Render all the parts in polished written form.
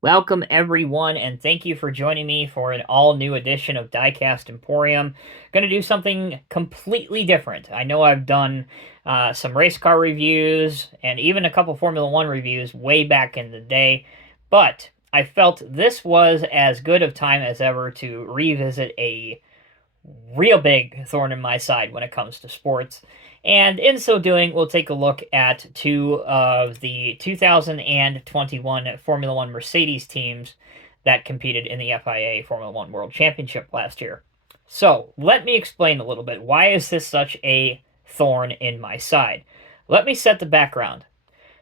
Welcome everyone, and thank you for joining me for an all-new edition of Diecast Emporium. Going to do something completely different. I know I've done some race car reviews and even a couple Formula One reviews way back in the day, but I felt this was as good of time as ever to revisit a real big thorn in my side when it comes to sports. And in so doing, we'll take a look at two of the 2021 Formula One Mercedes teams that competed in the FIA Formula One World Championship last year. So, let me explain a little bit. Why is this such a thorn in my side? Let me set the background.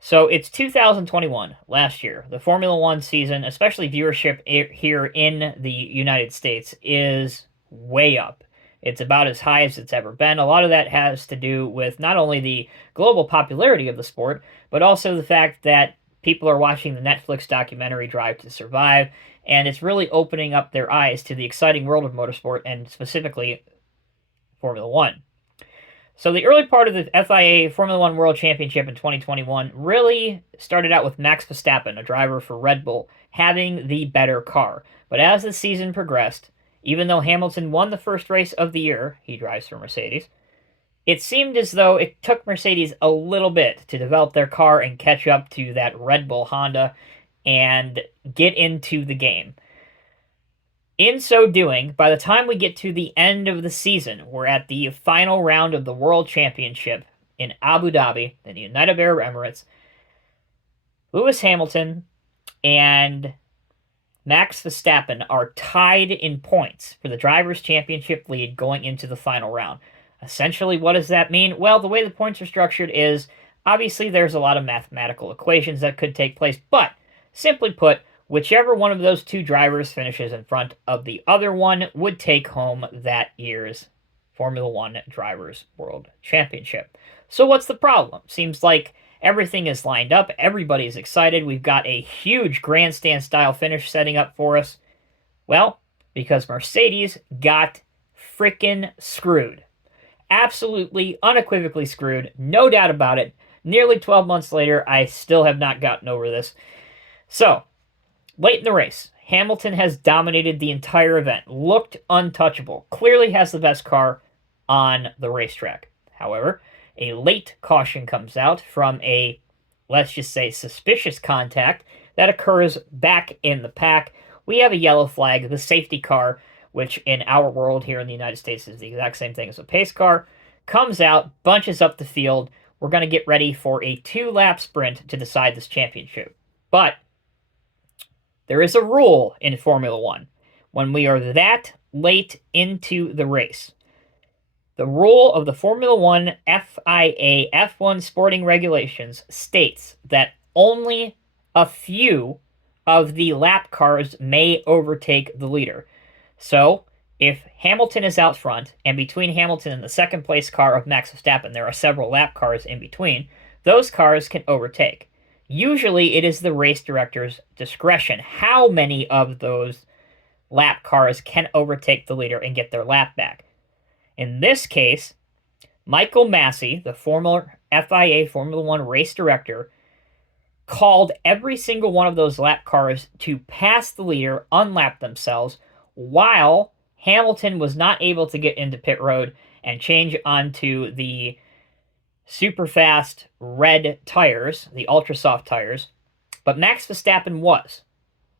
So, it's 2021, last year. The Formula One season, especially viewership here in the United States, is way up. It's about as high as it's ever been. A lot of that has to do with not only the global popularity of the sport, but also the fact that people are watching the Netflix documentary Drive to Survive, and it's really opening up their eyes to the exciting world of motorsport and specifically Formula One. So the early part of the FIA Formula One World Championship in 2021 really started out with Max Verstappen, a driver for Red Bull, having the better car. But as the season progressed, even though Hamilton won the first race of the year, he drives for Mercedes, it seemed as though it took Mercedes a little bit to develop their car and catch up to that Red Bull Honda and get into the game. In so doing, by the time we get to the end of the season, we're at the final round of the World Championship in Abu Dhabi, in the United Arab Emirates. Lewis Hamilton and Max Verstappen are tied in points for the Drivers' Championship lead going into the final round. Essentially, what does that mean? Well, the way the points are structured is obviously there's a lot of mathematical equations that could take place, but simply put, whichever one of those two drivers finishes in front of the other one would take home that year's Formula One Drivers' World Championship. So what's the problem? Seems like everything is lined up. Everybody's excited. We've got a huge grandstand style finish setting up for us. Well, because Mercedes got frickin' screwed. Absolutely, unequivocally screwed. No doubt about it. Nearly 12 months later, I still have not gotten over this. So, late in the race, Hamilton has dominated the entire event, looked untouchable, clearly has the best car on the racetrack. However, a late caution comes out from a, let's just say, suspicious contact that occurs back in the pack. We have a yellow flag, the safety car, which in our world here in the United States is the exact same thing as a pace car, comes out, bunches up the field. We're going to get ready for a 2-lap sprint to decide this championship. But there is a rule in Formula One when we are that late into the race. The rule of the Formula One FIA F1 sporting regulations states that only a few of the lap cars may overtake the leader. So, if Hamilton is out front, and between Hamilton and the second place car of Max Verstappen, there are several lap cars in between, those cars can overtake. Usually, it is the race director's discretion how many of those lap cars can overtake the leader and get their lap back. In this case, Michael Massey, the former FIA Formula One race director, called every single one of those lap cars to pass the leader, unlap themselves, while Hamilton was not able to get into pit road and change onto the super fast red tires, the ultra soft tires, but Max Verstappen was.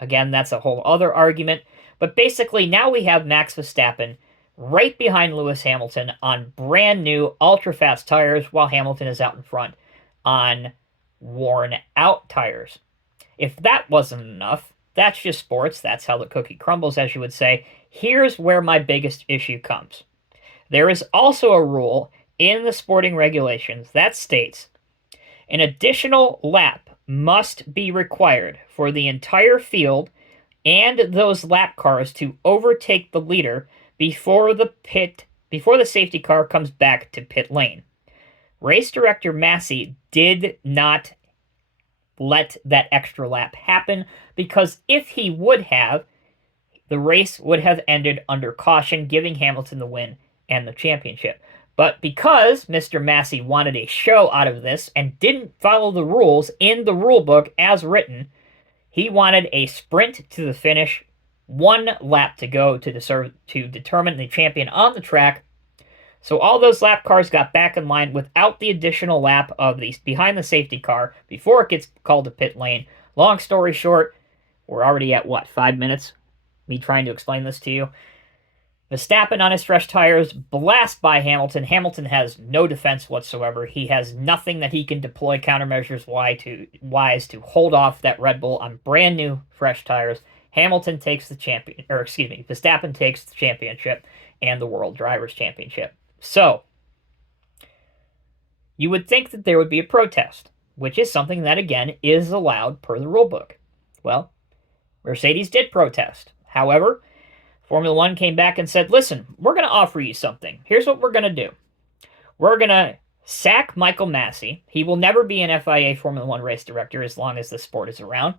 Again, that's a whole other argument, but basically now we have Max Verstappen right behind Lewis Hamilton on brand new ultra fast tires while Hamilton is out in front on worn out tires. If that wasn't enough, that's just sports. That's how the cookie crumbles, as you would say. Here's where my biggest issue comes. There is also a rule in the sporting regulations that states an additional lap must be required for the entire field and those lap cars to overtake the leader before the safety car comes back to pit lane. Race director Massey did not let that extra lap happen because if he would have, the race would have ended under caution, giving Hamilton the win and the championship. But because Mr. Massey wanted a show out of this and didn't follow the rules in the rule book as written, He wanted a sprint to the finish, 1 lap to go to determine the champion on the track. So all those lap cars got back in line without the additional lap of the behind the safety car before it gets called to pit lane. Long story short, we're already at, what, 5 minutes? Me trying to explain this to you. Verstappen on his fresh tires, blast by Hamilton. Hamilton has no defense whatsoever. He has nothing that he can deploy countermeasures wise to hold off that Red Bull on brand new fresh tires. Hamilton takes the Verstappen takes the championship and the World Drivers' Championship. So, you would think that there would be a protest, which is something that, again, is allowed per the rulebook. Well, Mercedes did protest. However, Formula One came back and said, listen, we're going to offer you something. Here's what we're going to do. We're going to sack Michael Massey. He will never be an FIA Formula One race director as long as the sport is around.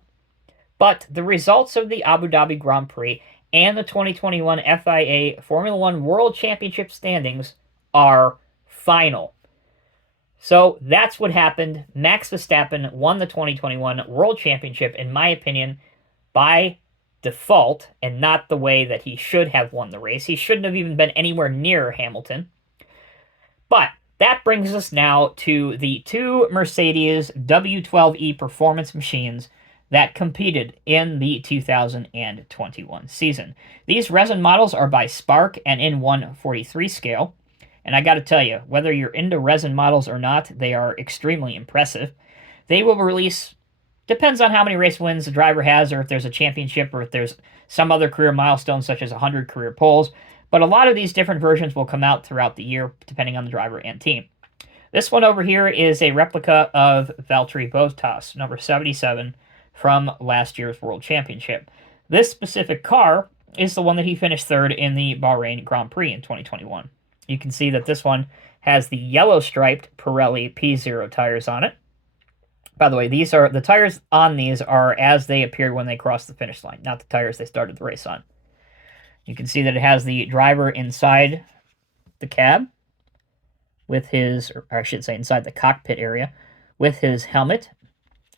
But the results of the Abu Dhabi Grand Prix and the 2021 FIA Formula One World Championship standings are final. So that's what happened. Max Verstappen won the 2021 World Championship, in my opinion, by default, and not the way that he should have won the race. He shouldn't have even been anywhere near Hamilton. But that brings us now to the 2 Mercedes W12E performance machines that competed in the 2021 season. These resin models are by Spark and in 1/43 scale. And I got to tell you, whether you're into resin models or not, they are extremely impressive. They will release, depends on how many race wins the driver has, or if there's a championship, or if there's some other career milestone, such as 100 career poles. But a lot of these different versions will come out throughout the year, depending on the driver and team. This one over here is a replica of Valtteri Bottas, number 77, from last year's World Championship. This specific car is the one that he finished third in the Bahrain Grand Prix in 2021. You can see that this one has the yellow striped Pirelli P0 tires on it. By the way, the tires on these are as they appeared when they crossed the finish line, not the tires they started the race on. You can see that it has the driver inside the cab with his, or I should say inside the cockpit area, with his helmet.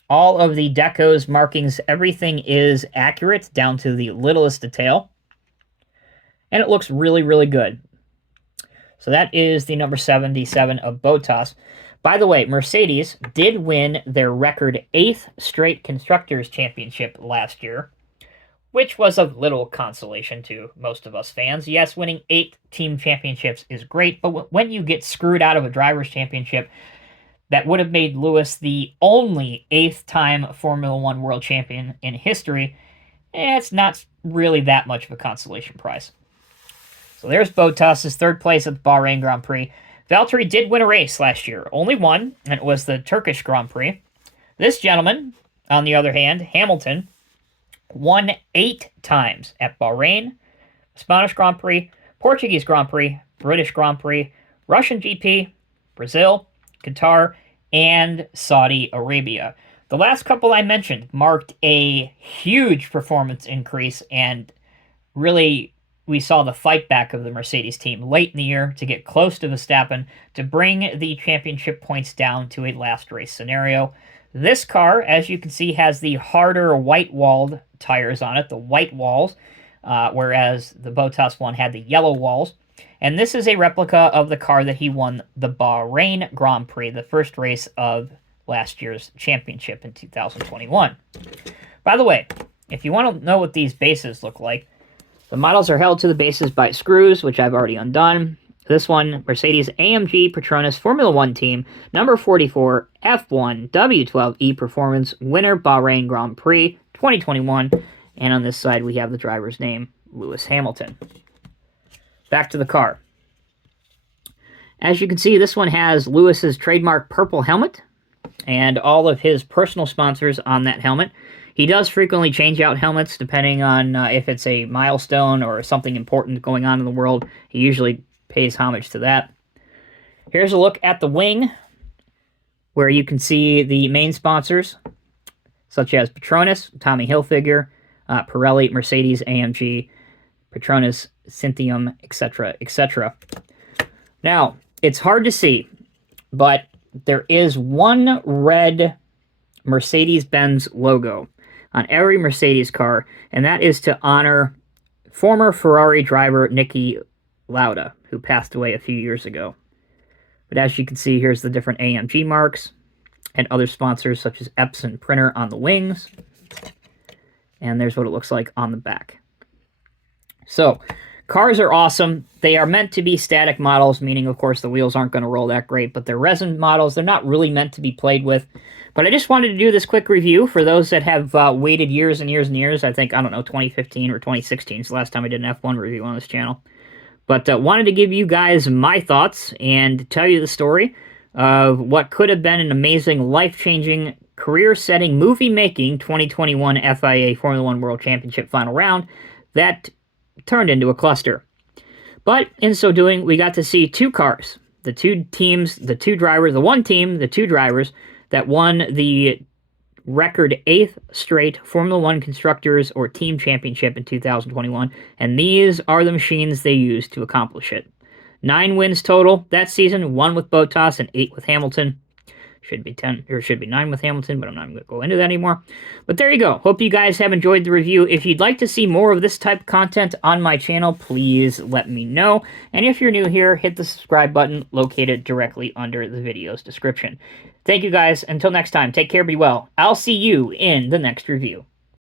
All of the decos, markings, everything is accurate down to the littlest detail. And it looks really, really good. So that is the number 77 of Bottas. By the way, Mercedes did win their record 8th straight Constructors' Championship last year, which was of little consolation to most of us fans. Yes, winning 8 team championships is great, but when you get screwed out of a Drivers' Championship, that would have made Lewis the only 8th-time Formula One world champion in history, it's not really that much of a consolation prize. So there's Bottas' third place at the Bahrain Grand Prix. Valtteri did win a race last year. Only one, and it was the Turkish Grand Prix. This gentleman, on the other hand, Hamilton, won 8 times at Bahrain, Spanish Grand Prix, Portuguese Grand Prix, British Grand Prix, Russian GP, Brazil, Qatar, and Saudi Arabia. The last couple I mentioned marked a huge performance increase, and really we saw the fight back of the Mercedes team late in the year to get close to Verstappen to bring the championship points down to a last race scenario. This car, as you can see, has the harder white-walled tires on it, the white walls, whereas the Bottas one had the yellow walls. And this is a replica of the car that he won the Bahrain Grand Prix, the first race of last year's championship in 2021. By the way, if you want to know what these bases look like, the models are held to the bases by screws, which I've already undone. This one, Mercedes-AMG Petronas Formula One Team, number 44, F1 W12E Performance, winner Bahrain Grand Prix 2021. And on this side, we have the driver's name, Lewis Hamilton. Back to the car. As you can see, this one has Lewis's trademark purple helmet and all of his personal sponsors on that helmet. He does frequently change out helmets depending on if it's a milestone or something important going on in the world. He usually pays homage to that. Here's a look at the wing, where you can see the main sponsors, such as Petronas, Tommy Hilfiger, Pirelli, Mercedes-AMG, Petronas, Synthium, etc., etc. Now, it's hard to see, but there is one red Mercedes-Benz logo on every Mercedes car, and that is to honor former Ferrari driver Niki Lauda, who passed away a few years ago. But as you can see, here's the different AMG marks and other sponsors such as Epson printer on the wings. And there's what it looks like on the back. So, cars are awesome. They are meant to be static models, meaning, of course, the wheels aren't going to roll that great, but they're resin models. They're not really meant to be played with. But I just wanted to do this quick review for those that have waited years and years and years. I think, I don't know, 2015 or 2016 is the last time I did an F1 review on this channel. But wanted to give you guys my thoughts and tell you the story of what could have been an amazing, life-changing, career-setting, movie-making 2021 FIA Formula One World Championship final round that turned into a cluster. But in so doing, we got to see two cars, the two teams, the two drivers, the one team, the two drivers that won the record 8th straight Formula One Constructors or Team Championship in 2021, and these are the machines they used to accomplish it. 9 wins total that season, 1 with Bottas and 8 with Hamilton. Should be 10, or should be 9 with Hamilton, but I'm not going to go into that anymore. But there you go. Hope you guys have enjoyed the review. If you'd like to see more of this type of content on my channel, please let me know. And if you're new here, hit the subscribe button located directly under the video's description. Thank you guys. Until next time, take care, be well. I'll see you in the next review.